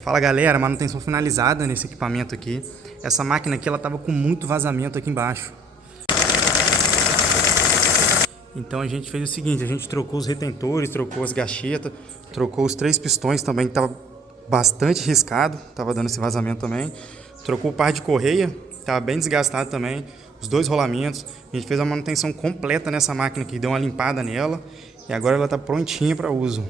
Fala galera, manutenção finalizada nesse equipamento aqui. Essa máquina aqui ela tava com muito vazamento aqui embaixo. Então a gente fez o seguinte, a gente trocou os retentores, trocou as gachetas, trocou os 3 pistões também, que tava bastante riscado, tava dando esse vazamento também. Trocou o par de correia, tava bem desgastado também, os 2 rolamentos. A gente fez a manutenção completa nessa máquina aqui, deu uma limpada nela e agora ela tá prontinha para uso.